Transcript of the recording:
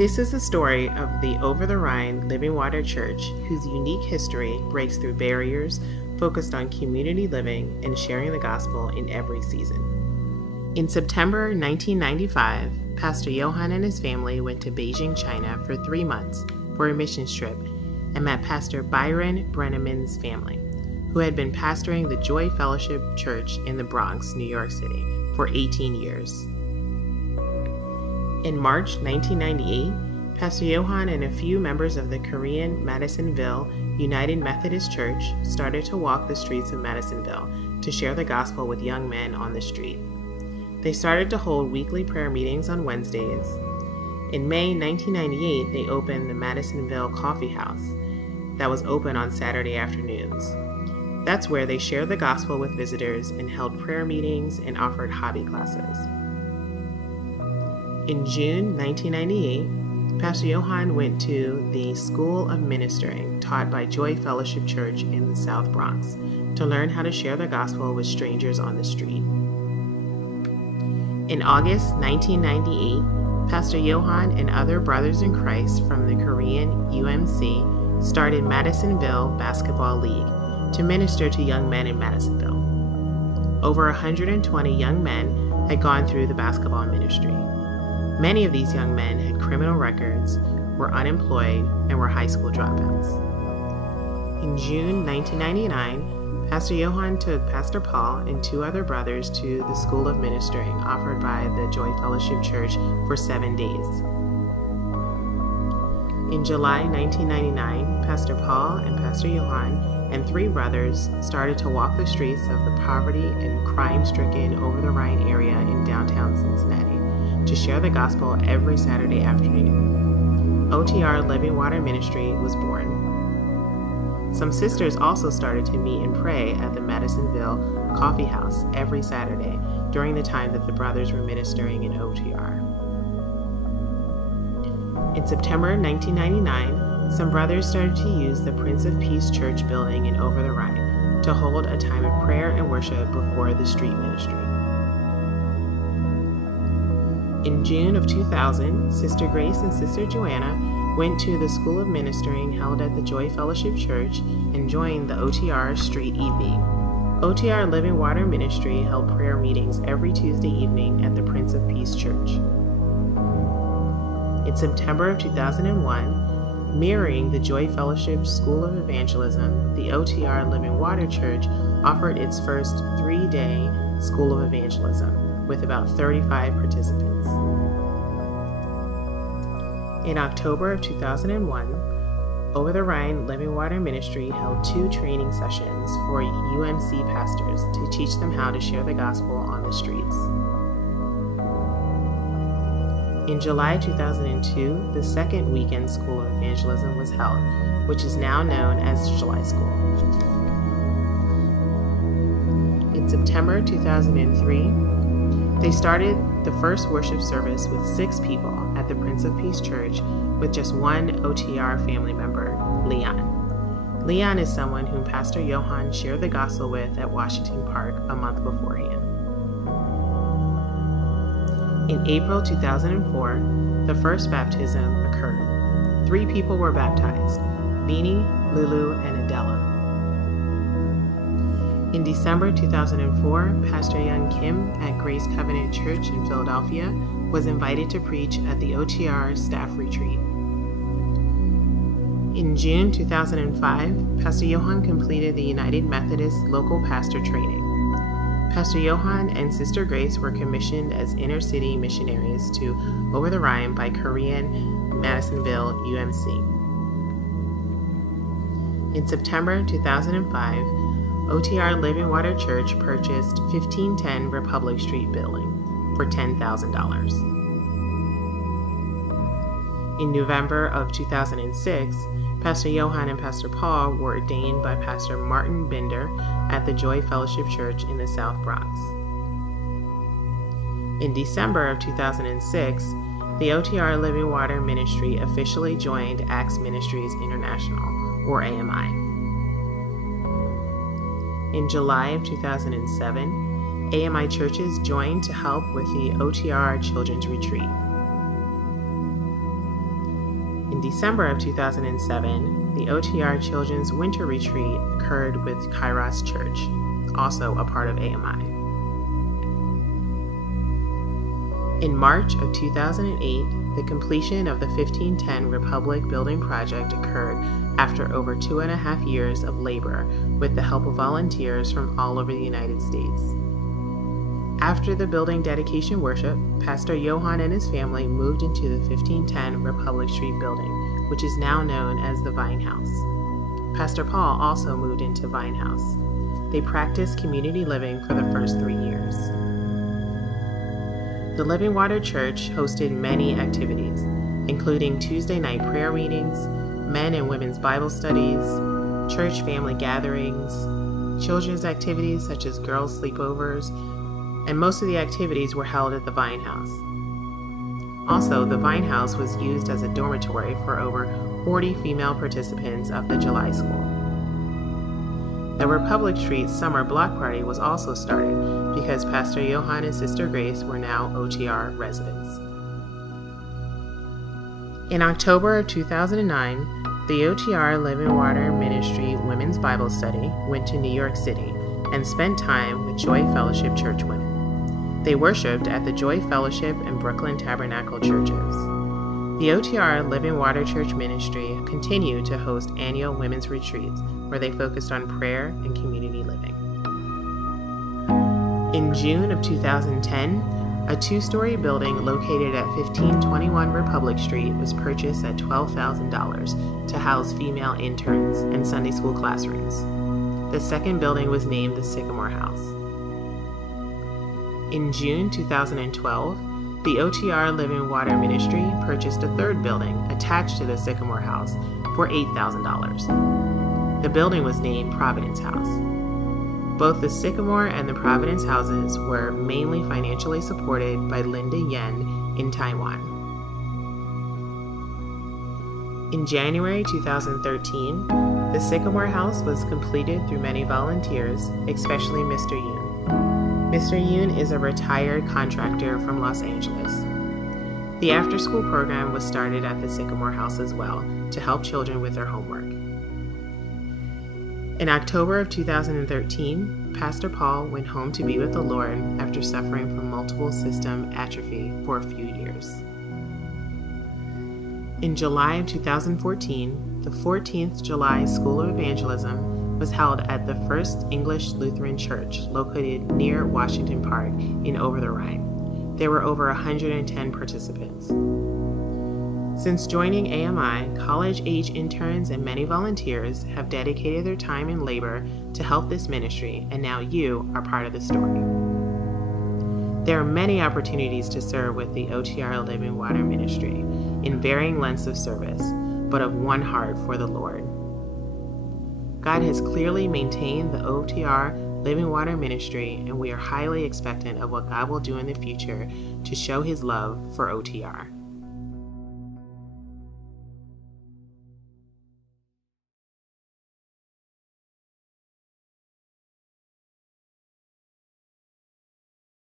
This is the story of the OVER-THE-RHINE Living Water Church, whose unique history breaks through barriers, focused on community living and sharing the gospel in every season. In September 1995, Pastor Johann and his family went to Beijing, China for 3 months for a missions trip and met Pastor Byron Brenneman's family, who had been pastoring the Joy Fellowship Church in the Bronx, New York City, for 18 years. In March 1998, Pastor Johann and a few members of the Korean Madisonville United Methodist Church started to walk the streets of Madisonville to share the gospel with young men on the street. They started to hold weekly prayer meetings on Wednesdays. In May 1998, they opened the Madisonville Coffee House that was open on Saturday afternoons. That's where they shared the gospel with visitors and held prayer meetings and offered hobby classes. In June 1998, Pastor Johann went to the School of Ministering taught by Joy Fellowship Church in the South Bronx to learn how to share the gospel with strangers on the street. In August 1998, Pastor Johann and other brothers in Christ from the Korean UMC started Madisonville Basketball League to minister to young men in Madisonville. Over 120 young men had gone through the basketball ministry. Many of these young men had criminal records, were unemployed, and were high school dropouts. In June 1999, Pastor Johann took Pastor Paul and 2 other brothers to the School of Ministering offered by the Joy Fellowship Church for 7 days. In July 1999, Pastor Paul and Pastor Johann and 3 brothers started to walk the streets of the poverty and crime-stricken OVER-THE-RHINE area in downtown Cincinnati to share the gospel every Saturday afternoon. OTR Living Water Ministry was born. Some sisters also started to meet and pray at the Madisonville Coffee House every Saturday during the time that the brothers were ministering in OTR. In September 1999, some brothers started to use the Prince of Peace Church building in OVER-THE-RHINE to hold a time of prayer and worship before the street ministry. In June of 2000, Sister Grace and Sister Joanna went to the School of Ministering held at the Joy Fellowship Church and joined the OTR Street EV. OTR Living Water Ministry held prayer meetings every Tuesday evening at the Prince of Peace Church. In September of 2001, mirroring the Joy Fellowship School of Evangelism, the OTR Living Water Church offered its first 3-day School of Evangelism with about 35 participants. In October of 2001, OVER-THE-RHINE Living Water Ministry held 2 training sessions for UMC pastors to teach them how to share the gospel on the streets. In July 2002, the second weekend School of Evangelism was held, which is now known as July School. In September 2003, they started the first worship service with 6 people at the Prince of Peace Church with just 1 OTR family member, Leon. Leon is someone whom Pastor Johann shared the gospel with at Washington Park a month beforehand. In April 2004, the first baptism occurred. 3 people were baptized, Beanie, Lulu, and Adela. In December 2004, Pastor Young Kim at Grace Covenant Church in Philadelphia was invited to preach at the OTR staff retreat. In June 2005, Pastor Johann completed the United Methodist local pastor training. Pastor Johann and Sister Grace were commissioned as inner-city missionaries to OVER-THE-RHINE by Korean Madisonville UMC. In September 2005, OTR Living Water Church purchased 1510 Republic Street building for $10,000. In November of 2006, Pastor Johann and Pastor Paul were ordained by Pastor Martin Binder at the Joy Fellowship Church in the South Bronx. In December of 2006, the OTR Living Water Ministry officially joined Acts Ministries International, or AMI. In July of 2007, AMI churches joined to help with the OTR Children's Retreat. In December of 2007, the OTR Children's Winter Retreat occurred with KAIROS Church, also a part of AMI. In March of 2008, the completion of the 1510 Republic Building Project occurred after over 2.5 years of labor with the help of volunteers from all over the United States. After the building dedication worship, Pastor Johann and his family moved into the 1510 Republic Street building, which is now known as the Vine House. Pastor Paul also moved into Vine House. They practiced community living for the first 3 years. The Living Water Church hosted many activities, including Tuesday night prayer meetings, men and women's Bible studies, church family gatherings, children's activities such as girls' sleepovers, and most of the activities were held at the Vine House. Also, the Vine House was used as a dormitory for over 40 female participants of the July School. The Republic Street Summer Block Party was also started because Pastor Johann and Sister Grace were now OTR residents. In October of 2009, the OTR Living Water Ministry Women's Bible Study went to New York City and spent time with Joy Fellowship Church women. They worshiped at the Joy Fellowship and Brooklyn Tabernacle churches. The OTR Living Water Church Ministry continued to host annual women's retreats where they focused on prayer and community living. In June of 2010, a 2-story building located at 1521 Republic Street was purchased at $12,000 to house female interns and Sunday school classrooms. The second building was named the Sycamore House. In June 2012, the OTR Living Water Ministry purchased a 3rd building attached to the Sycamore House for $8,000. The building was named Providence House. Both the Sycamore and the Providence houses were mainly financially supported by Linda Yen in Taiwan. In January 2013, the Sycamore House was completed through many volunteers, especially Mr. Yoon. Mr. Yoon is a retired contractor from Los Angeles. The after-school program was started at the Sycamore House as well to help children with their homework. In October of 2013, Pastor Paul went home to be with the Lord after suffering from multiple system atrophy for a few years. In July of 2014, the 14th July School of Evangelism was held at the First English Lutheran Church located near Washington Park in OVER-THE-RHINE. There were over 110 participants. Since joining AMI, college-age interns and many volunteers have dedicated their time and labor to help this ministry, and now you are part of the story. There are many opportunities to serve with the OTR Living Water Ministry in varying lengths of service, but of one heart for the Lord. God has clearly maintained the OTR Living Water Ministry, and we are highly expectant of what God will do in the future to show His love for OTR.